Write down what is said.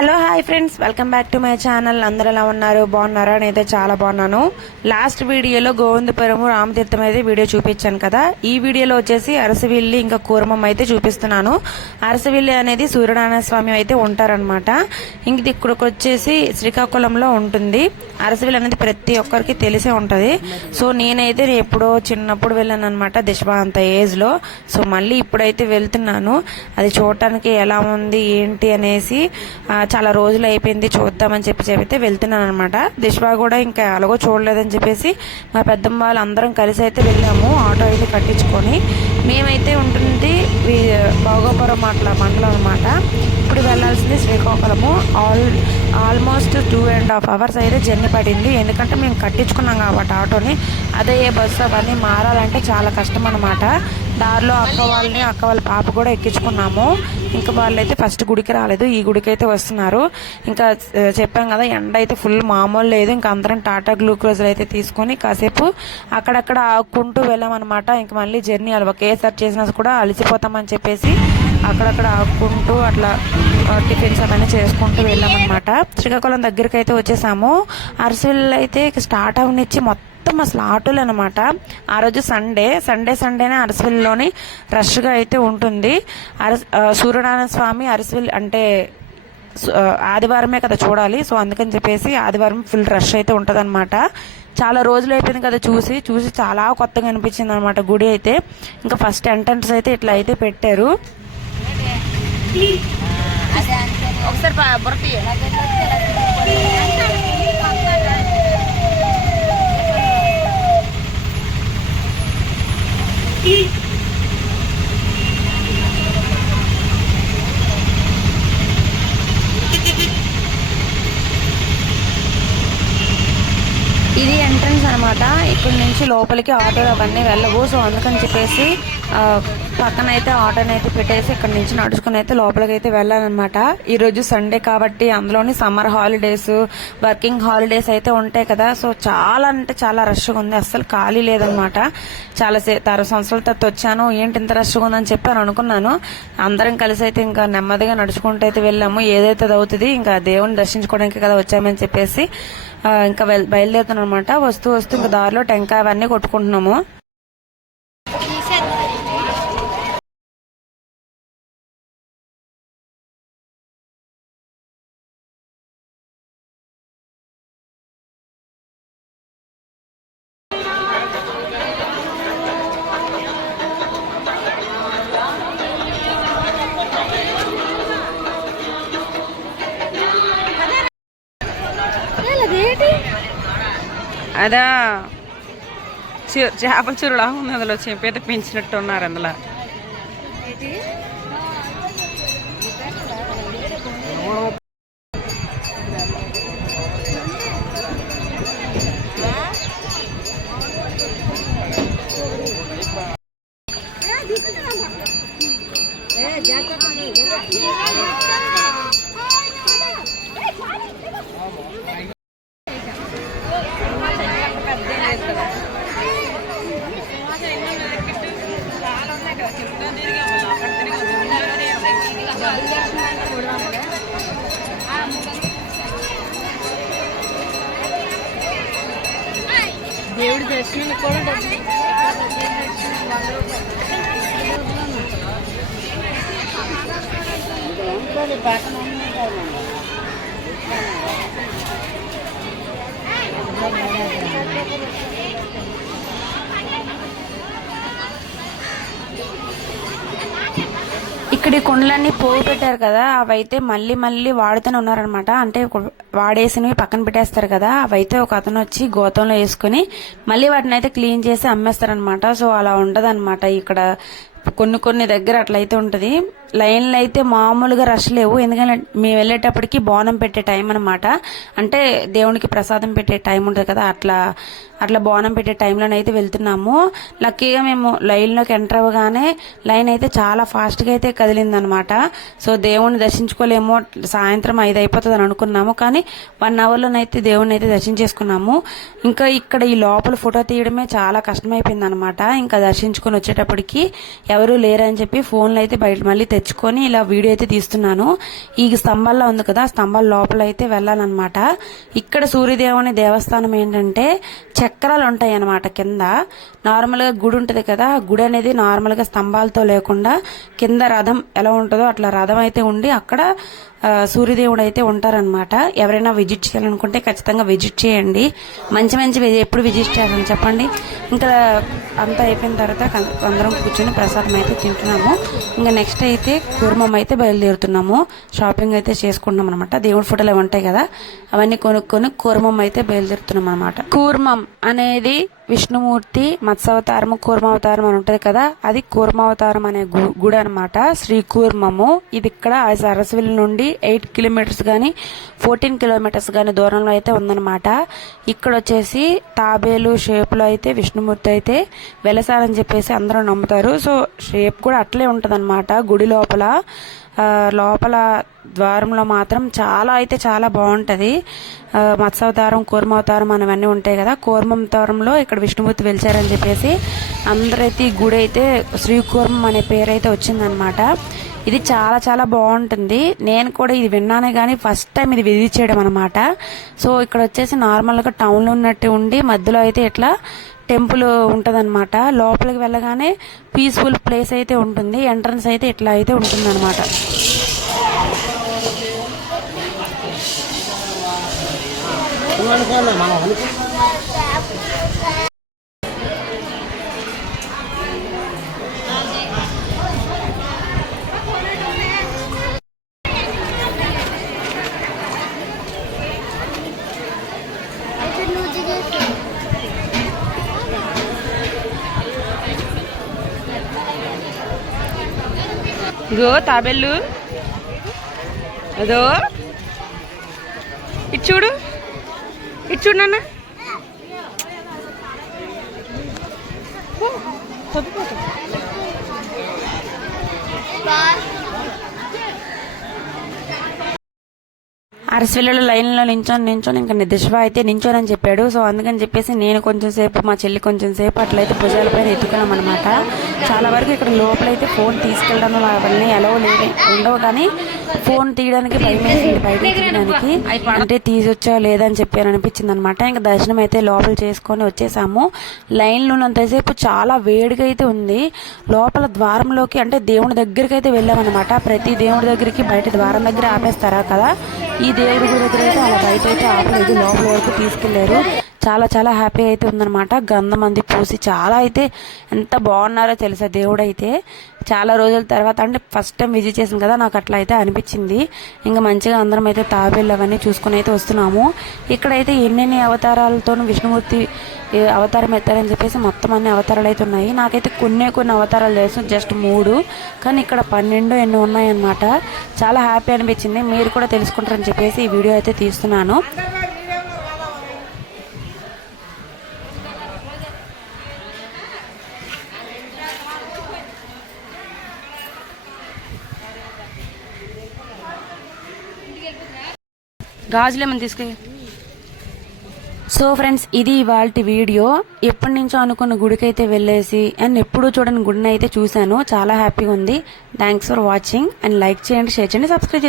Hello hi friends, welcome back to my channel. అందరూ ఎలా ఉన్నారు? బాగున్నారా? నేనైతే చాలా బాగున్నాను. లాస్ట్ వీడియోలో గోవిందపురము రామతీర్థం అయితే వీడియో చూపించాను కదా. ఈ వీడియోలో వచ్చేసి అరసవిల్లి ఇంకా కూర్మం అయితే చూపిస్తున్నాను. అరసవిల్లి అనేది సూర్యనారాయణ స్వామి అయితే ఉంటారనమాట. ఇంక ఇక్కడికి వచ్చేసి శ్రీకాకుళంలో ఉంటుంది. అరసవిల్లి అనేది ప్రతి ఒక్కరికి తెలిసే ఉంటుంది. సో నేనైతే ఎప్పుడో చిన్నప్పుడు వెళ్ళాను అనమాట, దిశవా అంత ఏజ్లో. సో మళ్ళీ ఇప్పుడైతే వెళ్తున్నాను. అది చూడటానికి ఎలా ఉంది ఏంటి అనేసి చాలా రోజులు అయిపోయింది చూద్దామని చెప్పి వెళ్తున్నాను అనమాట. దిశవా కూడా ఇంకా అలాగో చూడలేదని చెప్పేసి మా పెద్దమ్మ వాళ్ళు అందరం కలిసి అయితే వెళ్ళాము, ఆటో అయితే కట్టించుకొని. మేమైతే ఉంటుంది భోగాపురం అట్లా మండలం అనమాట. ఇప్పుడు వెళ్ళాల్సింది శ్రీకాకుళము. ఆల్మోస్ట్ 2.5 hours అయితే జర్నీ పడింది. ఎందుకంటే మేము కట్టించుకున్నాం కాబట్టి ఆటోని. అదే బస్సు అవన్నీ మారాలంటే చాలా కష్టం అనమాట. దారిలో అక్క వాళ్ళ పాప కూడా ఎక్కించుకున్నాము. ఇంకా వాళ్ళైతే ఫస్ట్ గుడికి రాలేదు, ఈ గుడికి అయితే వస్తున్నారు. ఇంకా చెప్పాం కదా, ఎండ అయితే ఫుల్ మామూలు లేదు. ఇంకా అందరం టాటా గ్లూకోజ్ అయితే తీసుకొని కాసేపు అక్కడక్కడ ఆగుకుంటూ వెళ్ళామన్నమాట. ఇంకా మళ్ళీ జర్నీ ఒకేసారి చేసినా కూడా అలసిపోతామని చెప్పేసి అక్కడక్కడ ఆగుకుంటూ అట్లా టిఫిన్స్ అవన్నీ చేసుకుంటూ వెళ్ళామన్నమాట. శ్రీకాకుళం దగ్గరికి అయితే వచ్చేసాము. అరసవిల్లి అయితే స్టార్ట్ అవనిచ్చి మొత్తం అసలు ఆటోలు అనమాట. ఆ రోజు సండేనే అరసవిల్లిలోని రష్గా అయితే ఉంటుంది. సూర్యనారాయణ స్వామి అరసవిల్లి అంటే ఆదివారమే కదా చూడాలి. సో అందుకని చెప్పేసి ఆదివారం ఫుల్ రష్ అయితే ఉంటుంది అనమాట. చాలా రోజులు అయిపోయింది కదా చూసి చాలా కొత్తగా అనిపించింది అనమాట గుడి అయితే. ఇంకా ఫస్ట్ ఎంట్రన్స్ అయితే ఇట్లా అయితే పెట్టారు. ఒకసారి ఇది ఎంట్రన్స్ అనమాట. ఇక్కడ నుంచి లోపలికి ఆటోలు అవన్నీ వెళ్ళవు. సో అందుకని చెప్పేసి పక్కన అయితే ఆటోని అయితే పెట్టేసి ఇక్కడ నుంచి నడుచుకుని అయితే లోపలికి అయితే వెళ్ళాలన్నమాట. ఈరోజు సండే కాబట్టి అందులోని సమ్మర్ హాలిడేస్, వర్కింగ్ హాలిడేస్ అయితే ఉంటాయి కదా. సో చాలా అంటే చాలా రష్గా ఉంది, అస్సలు ఖాళీ లేదనమాట. చాలా 6 సంవత్సరాల తర్వాత వచ్చాను, ఏంటి ఇంత రష్గా ఉందని చెప్పాను అనుకున్నాను. అందరం కలిసి అయితే ఇంకా నెమ్మదిగా నడుచుకుంటూ అయితే వెళ్ళాము. ఏదైతే అది అవుతుంది, ఇంకా దేవుని దర్శించుకోవడానికి కదా వచ్చామని చెప్పేసి ఇంకా బయలుదేరుతున్నాం అనమాట. వస్తూ ఇంకా దారిలో టెంకాయ అవన్నీ కొట్టుకుంటున్నాము. అదా చేపల చెరువులా ఉంది, అందులో చెప్పేత పెంచినట్టు ఉన్నారు అందులో. దేవుడి దర్శనం కూడా ఇక్కడ ఈ కుండలన్నీ పోగు పెట్టారు కదా, అవైతే మళ్ళీ వాడుతూనే ఉన్నారనమాట. అంటే వాడేసినవి పక్కన పెట్టేస్తారు కదా, అవైతే ఒక అతను వచ్చి గోతంలో వేసుకుని మళ్ళీ వాటిని అయితే క్లీన్ చేసి అమ్మేస్తారనమాట. సో అలా ఉండదన్నమాట ఇక్కడ. కొన్ని దగ్గర అట్లయితే ఉంటది. లైన్లు అయితే మామూలుగా రష్ లేవు, ఎందుకంటే మేము వెళ్ళేటప్పటికి బోనం పెట్టే టైం అనమాట. అంటే దేవునికి ప్రసాదం పెట్టే టైం ఉంటుంది కదా, అట్లా బోనం పెట్టే టైంలోనైతే వెళ్తున్నాము. లక్కీగా మేము లైన్లోకి ఎంటర్ అవ్వగానే లైన్ అయితే చాలా ఫాస్ట్గా అయితే కదిలిందనమాట. సో దేవుణ్ణి దర్శించుకోలేమో, సాయంత్రం 5 అయిపోతుంది అని అనుకున్నాము. కానీ 1 hourలోనైతే దేవుణ్ణి అయితే దర్శించేసుకున్నాము. ఇంకా ఇక్కడ ఈ లోపల ఫోటో తీయడమే చాలా కష్టమైపోయింది అనమాట. ఇంకా దర్శించుకుని వచ్చేటప్పటికి ఎవరు లేరని చెప్పి ఫోన్లు అయితే బయట మళ్ళీ తెచ్చుకొని ఇలా వీడియో అయితే తీస్తున్నాను. ఈ స్తంభాల్లో ఉంది కదా, స్తంభాల లోపల అయితే వెళ్ళాలన్నమాట. ఇక్కడ సూర్యదేవుని దేవస్థానం ఏంటంటే చక్రాలు ఉంటాయి అన్నమాట. కింద నార్మల్ గా గుడి ఉంటది కదా, గుడి అనేది నార్మల్ గా స్తంభాలతో లేకుండా కింద రథం ఎలా ఉంటుందో అట్లా రథం అయితే ఉండి అక్కడ సూర్యదేవుడు అయితే ఉంటారనమాట. ఎవరైనా విజిట్ చేయాలనుకుంటే ఖచ్చితంగా విజిట్ చేయండి. మంచి మంచి ఎప్పుడు విజిట్ చేయాలని చెప్పండి. ఇంకా అంతా అయిపోయిన తర్వాత అందరం కూర్చొని ప్రసాదం అయితే తింటున్నాము. ఇంకా నెక్స్ట్ అయితే కూర్మం అయితే బయలుదేరుతున్నాము. షాపింగ్ అయితే చేసుకుంటున్నాం అనమాట. దేవుడి ఫోటోలు అవి ఉంటాయి కదా, అవన్నీ కొనుక్కొని కూర్మం అయితే బయలుదేరుతున్నాం అనమాట. కూర్మం అనేది విష్ణుమూర్తి మత్స్యావతారము కూర్మావతారం అని ఉంటది కదా, అది కూర్మావతారం అనే గుడి అనమాట. శ్రీ కూర్మము. ఇది ఇక్కడ అరసవిల్లి నుండి 8 కిలోమీటర్స్ గానీ 14 కిలోమీటర్స్ గానీ దూరంలో అయితే ఉందన్నమాట. ఇక్కడ వచ్చేసి తాబేలు షేప్ లో అయితే విష్ణుమూర్తి అయితే వెలసాలని చెప్పేసి అందరూ నమ్ముతారు. సో షేప్ కూడా అట్లే ఉంటదన్నమాట. గుడి లోపల ద్వారంలో మాత్రం చాలా బాగుంటది. మత్స్యావతారం కూర్మావతారం అనేవన్నీ ఉంటాయి కదా, కూర్మావతారంలో ఇక్కడ విష్ణుమూర్తి వెలిచారని చెప్పేసి అందరైతే ఈ గుడి అయితే శ్రీకూర్మం అనే పేరు అయితే వచ్చిందనమాట. ఇది చాలా బాగుంటుంది. నేను కూడా ఇది విన్నానే గానీ ఫస్ట్ టైం ఇది విజిట్ చేయడం అనమాట. సో ఇక్కడ వచ్చేసి నార్మల్ గా టౌన్ లో ఉన్నట్టు ఉండి మధ్యలో అయితే ఇట్లా టెంపుల్ ఉంటదన్నమాట. లోపలికి వెళ్ళగానే పీస్ఫుల్ ప్లేస్ అయితే ఉంటుంది. ఎంట్రన్స్ అయితే ఇట్లా అయితే ఉంటుంది అనమాట. గో తాబెల్లు అదో ఇటు చూడు నాన్న. అరసవిల్లలో లైన్లో నించొని ఇంకా దిశవ అయితే నించోనని చెప్పాడు. సో అందుకని చెప్పేసి నేను కొంచెం సేపు మా చెల్లి కొంచెం సేపు అట్లయితే భుజాలపైన ఎత్తుకున్నాం అనమాట. చాలా వరకు ఇక్కడ లోపలైతే ఫోన్ తీసుకెళ్ళడం అవన్నీ ఎలా ఉండవు, కానీ ఫోన్ తీయడానికి భయం వేసింది. బయటకు తీయడానికి అంటే తీసొచ్చా లేదని చెప్పి అనిపించింది అనమాట. ఇంకా దర్శనం అయితే లోపల చేసుకొని వచ్చేసాము. లైన్లో ఉన్నంతసేపు చాలా వేడిగా అయితే ఉంది. లోపల ద్వారంలోకి అంటే దేవుడి దగ్గరికి అయితే వెళ్ళామన్నమాట. ప్రతి దేవుడి దగ్గరికి బయట ద్వారం దగ్గర ఆపేస్తారా కదా, ఈ దేవుడి గుడి దగ్గర అయితే అలా బయట అయితే ఆపలేదు, లోపల వరకు తీసుకెళ్లారు. చాలా హ్యాపీగా అయితే ఉందన్నమాట. గంధం మంది పూసి చాలా అయితే ఎంత బాగున్నారో తెలుసా. దేవుడు అయితే చాలా రోజుల తర్వాత అంటే ఫస్ట్ టైం విజిట్ చేసాం కదా, నాకు అట్లా అయితే అనిపించింది. ఇంకా మంచిగా అందరం అయితే తాబేళ్ళు అవన్నీ చూసుకుని అయితే వస్తున్నాము. ఇక్కడైతే ఎన్నెన్ని అవతారాలతోనూ విష్ణుమూర్తి అవతారం ఎత్తారని చెప్పేసి మొత్తం అన్ని అవతారాలు అయితే ఉన్నాయి. నాకైతే కొన్ని అవతారాలు తెలుసు, జస్ట్ 3, కానీ ఇక్కడ 12 ఎన్నో ఉన్నాయన్నమాట. చాలా హ్యాపీ అనిపించింది. మీరు కూడా తెలుసుకుంటారని చెప్పేసి ఈ వీడియో అయితే తీస్తున్నాను. గాజులేమని తీసుకు. సో ఫ్రెండ్స్, ఇది ఇవాల్టి వీడియో. ఎప్పటి నుంచో అనుకున్న గుడికైతే వెళ్ళేసి అండ్ ఎప్పుడూ చూడని గుడిని అయితే చూశాను. చాలా హ్యాపీగా ఉంది. Thanks for watching and like చేయండి, షేర్ చేయండి, సబ్స్క్రైబ్ చేయండి.